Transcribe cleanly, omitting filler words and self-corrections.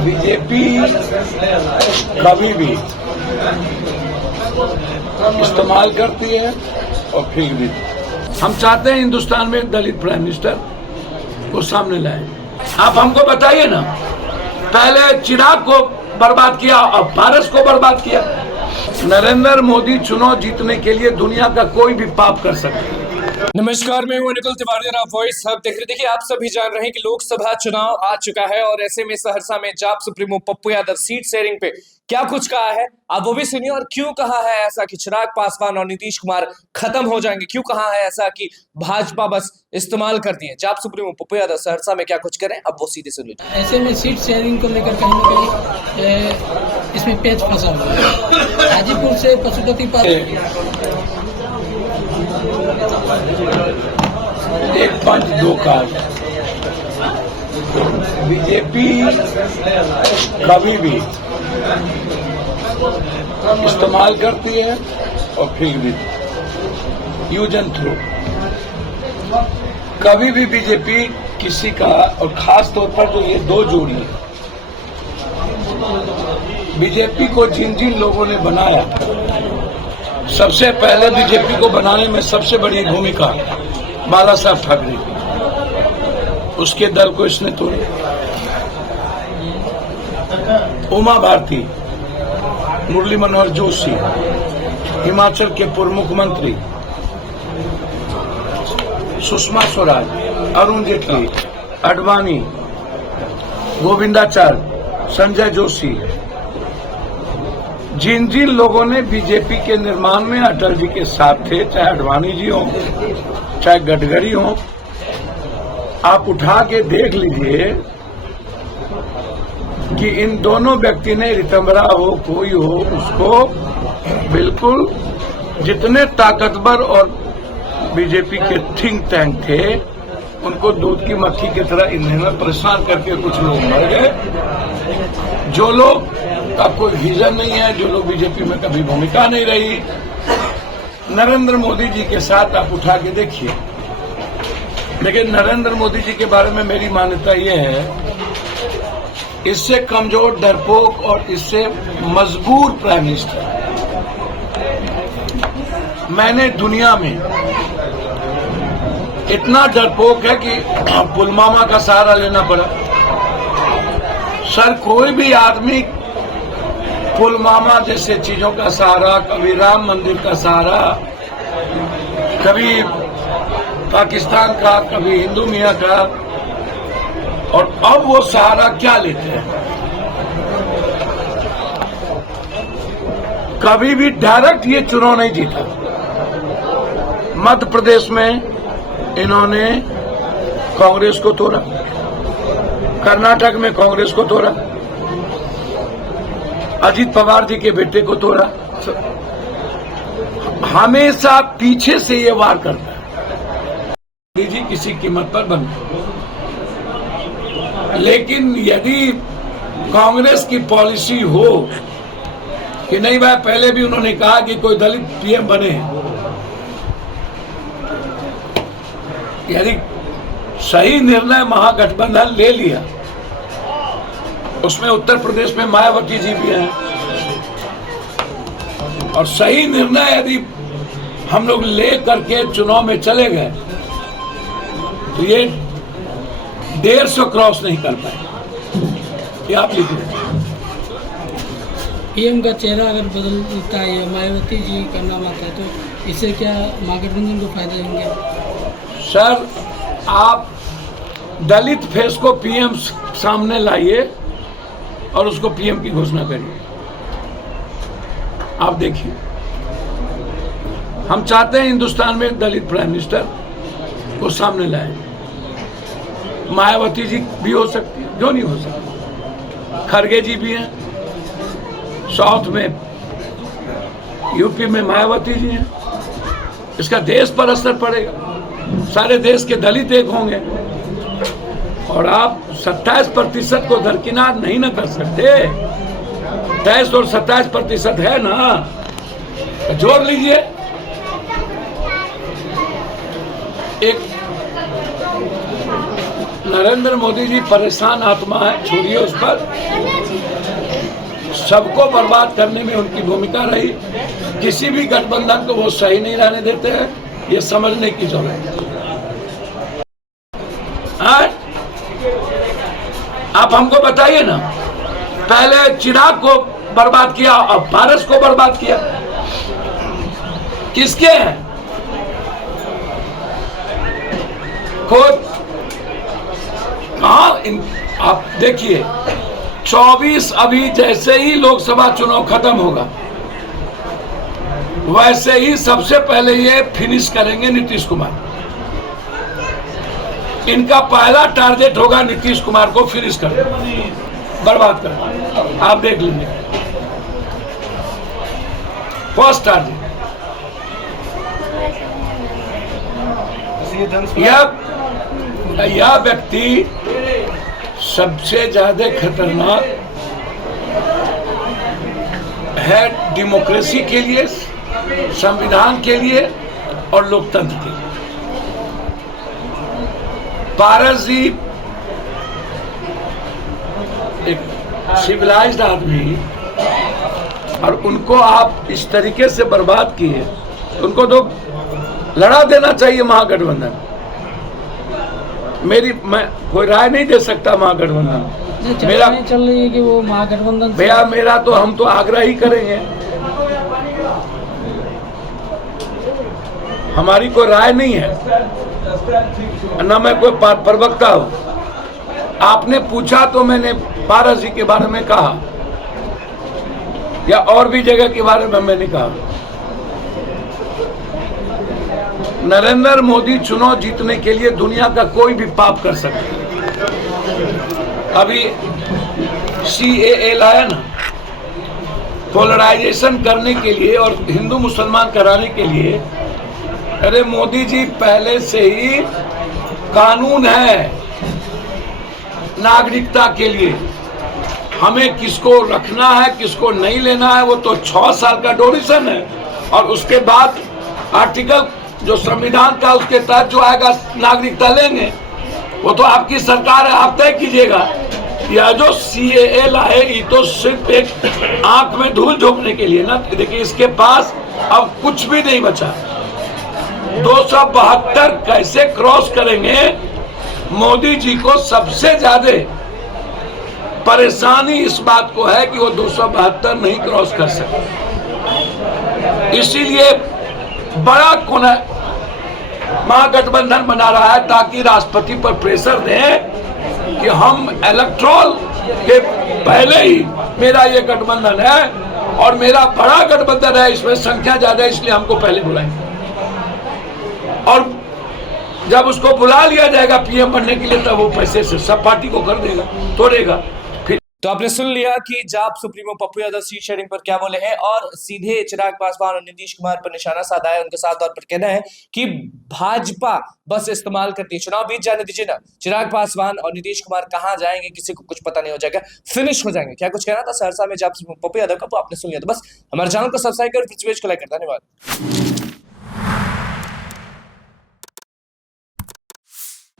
BJP कभी भी इस्तेमाल करती है और फिर भी हम चाहते हैं हिंदुस्तान में एक दलित प्राइम मिनिस्टर को सामने लाए। आप हमको बताइए ना, पहले चिराग को बर्बाद किया, अब पारस को बर्बाद किया। नरेंद्र मोदी चुनाव जीतने के लिए दुनिया का कोई भी पाप कर सकता है। नमस्कार, मैं हूं निकुल तिवारी और आप वॉइस हब देख रहे। देखिए, आप सभी जान रहे हैं कि लोकसभा चुनाव आ चुका है और ऐसे में सहरसा में जाप supremo Pappu Yadav seat sharing पे क्या कुछ कहा है आप वो भी सुनिए। और क्यों कहा है ऐसा कि चिराग पासवान और नीतीश कुमार खत्म हो जाएंगे, क्यों कहा है ऐसा कि भाजपा बस इस्तेमाल करती है। जाप सुप्रीमो पप्पू यादव सहरसा में क्या कुछ करें, अब वो सीधे सुन लीजिए। ऐसे में सीट शेयरिंग को लेकर कहीं ना कहीं इसमें पेच फंसा हुआ है। हाजीपुर से पशुपति पास 1-5-2 कार्ड बीजेपी कभी भी इस्तेमाल करती है और फिर भी यूज एंड थ्रो। कभी भी बीजेपी किसी का, और खास तौर पर जो ये दो जोड़ी है, बीजेपी को जिन जिन लोगों ने बनाया, सबसे पहले बीजेपी को बनाने में सबसे बड़ी भूमिका बाला साहब ठाकरे की, उसके दल को इसने तोड़ा। उमा भारती, मुरली मनोहर जोशी, हिमाचल के पूर्व मुख्यमंत्री सुषमा स्वराज, अरुण जेटली, अडवाणी, गोविंदाचार्य, संजय जोशी, जिन जिन लोगों ने बीजेपी के निर्माण में अटल जी के साथ थे, चाहे अडवाणी जी हो, चाहे गडकरी हो, आप उठा के देख लीजिए कि इन दोनों व्यक्ति ने, रितंबरा हो कोई हो, उसको बिल्कुल जितने ताकतवर और बीजेपी के थिंक टैंक थे, उनको दूध की मक्खी की तरह इन्हें परेशान करके कुछ लोग मर गए। जो लोग का कोई विजन नहीं है, जो लोग बीजेपी में कभी भूमिका नहीं रही, नरेंद्र मोदी जी के साथ आप उठा के देखिए। लेकिन नरेंद्र मोदी जी के बारे में मेरी मान्यता यह है, इससे कमजोर, डरपोक और इससे मजबूर प्राइम मिनिस्टर मैंने दुनिया में, इतना डरपोक है कि पुलवामा का सहारा लेना पड़ा। सर, कोई भी आदमी पुलवामा जैसे चीजों का सहारा, कभी राम मंदिर का सहारा, कभी पाकिस्तान का, कभी हिंदू मियाँ का, और अब वो सहारा क्या लेते हैं? कभी भी डायरेक्ट ये चुनाव नहीं जीता। मध्य प्रदेश में इन्होंने कांग्रेस को तोड़ा, कर्नाटक में कांग्रेस को तोड़ा, अजीत पवार जी के बेटे को तोड़ा। हमेशा पीछे से ये वार करता है, मोदी जी किसी कीमत पर बन। लेकिन यदि कांग्रेस की पॉलिसी हो कि नहीं भाई, पहले भी उन्होंने कहा कि कोई दलित पीएम बने, यदि सही निर्णय महागठबंधन ले लिया, उसमें उत्तर प्रदेश में मायावती जी भी हैं, और सही निर्णय यदि हम लोग ले करके चुनाव में चले गए, तो ये 150 क्रॉस नहीं कर पाए। ये आप लिखिए। पीएम का चेहरा अगर बदलता है, मायावती जी का नाम आता है, तो इससे क्या महागठबंधन को फायदा होंगे? सर, आप दलित फेस को पीएम सामने लाइए और उसको पीएम की घोषणा करिए। आप देखिए, हम चाहते हैं हिंदुस्तान में एक दलित प्राइम मिनिस्टर को सामने लाए। मायावती जी भी हो सकती है, क्यों नहीं हो सकती? खड़गे जी भी हैं, साउथ में यूपी में मायावती जी हैं। इसका देश पर असर पड़ेगा, सारे देश के दलित एक होंगे, और आप 27% को दरकिनार नहीं ना कर सकते। 23 और 27% है ना, जोड़ लीजिए। एक नरेंद्र मोदी जी परेशान आत्मा है, छोड़िए उस पर। सबको बर्बाद करने में उनकी भूमिका रही। किसी भी गठबंधन को वो सही नहीं रहने देते हैं, ये समझने की जरूरत है। आप हमको बताइए ना, पहले चिराग को बर्बाद किया, अब पारस को बर्बाद किया, किसके हैं? खुद आप देखिए, 24 अभी जैसे ही लोकसभा चुनाव खत्म होगा, वैसे ही सबसे पहले ये फिनिश करेंगे नीतीश कुमार। इनका पहला टारगेट होगा नीतीश कुमार को फिनिश कर, बर्बाद कर। आप देख लीजिए, फर्स्ट टारगेट। यह व्यक्ति सबसे ज्यादा खतरनाक है डेमोक्रेसी के लिए, संविधान के लिए और लोकतंत्र के लिए। पारस जी एक सिविलाइज्ड आदमी, और उनको आप इस तरीके से बर्बाद किए, उनको तो लड़ा देना चाहिए महागठबंधन। मैं कोई राय नहीं दे सकता महागठबंधन। मेरा चल रही है कि वो महागठबंधन भैया, मेरा तो हम तो आग्रह ही करेंगे, हमारी कोई राय नहीं है, ना मैं कोई प्रवक्ता हूं। आपने पूछा तो मैंने पारस जी के बारे में कहा, या और भी जगह के बारे में मैंने कहा। नरेंद्र मोदी चुनाव जीतने के लिए दुनिया का कोई भी पाप कर सकता है। अभी CAA लाया ना, पोलराइजेशन करने के लिए और हिंदू मुसलमान कराने के लिए। अरे मोदी जी, पहले से ही कानून है नागरिकता के लिए, हमें किसको रखना है किसको नहीं लेना है वो तो 6 साल का ड्यूरेशन है, और उसके बाद आर्टिकल जो संविधान का उसके तहत जो आएगा नागरिकता लेंगे, वो तो आपकी सरकार है, आप तय कीजिएगा। यह जो CAA लाए, ये तो सिर्फ एक आंख में धूल झोंकने के लिए ना। देखिए, इसके पास अब कुछ भी नहीं बचा। 272 कैसे क्रॉस करेंगे? मोदी जी को सबसे ज्यादा परेशानी इस बात को है कि वो 272 नहीं क्रॉस कर सकते, इसीलिए बड़ा कोना महागठबंधन बना रहा है, ताकि राष्ट्रपति पर प्रेशर दें कि हम इलेक्ट्रोल के पहले ही मेरा ये गठबंधन है और मेरा बड़ा गठबंधन है, इसमें संख्या ज्यादा है, इसलिए हमको पहले बुलाएंगे। और जब उसको बुला लिया जाएगा PM बनने के लिए, तब वो पैसे से सब पार्टी को कर देगा, तोड़ेगा। तो आपने सुन लिया कि जाप supremo Pappu Yadav seat sharing पर क्या बोले हैं, और सीधे चिराग पासवान और नीतीश कुमार पर निशाना साधा है। उनके साथ तौर पर कहना है कि भाजपा बस इस्तेमाल करती है, चुनाव बीत जाने दीजिए ना, चिराग पासवान और नीतीश कुमार कहां जाएंगे किसी को कुछ पता नहीं हो जाएगा, फिनिश हो जाएंगे। क्या कुछ कहना था सहरसा में जाप सुप्रीमो पप्पू यादव का, वो आपने सुन लिया। तो बस हमारे चैनल को सब्सक्राइब कर पृथ्वी को लाइक कर। धन्यवाद।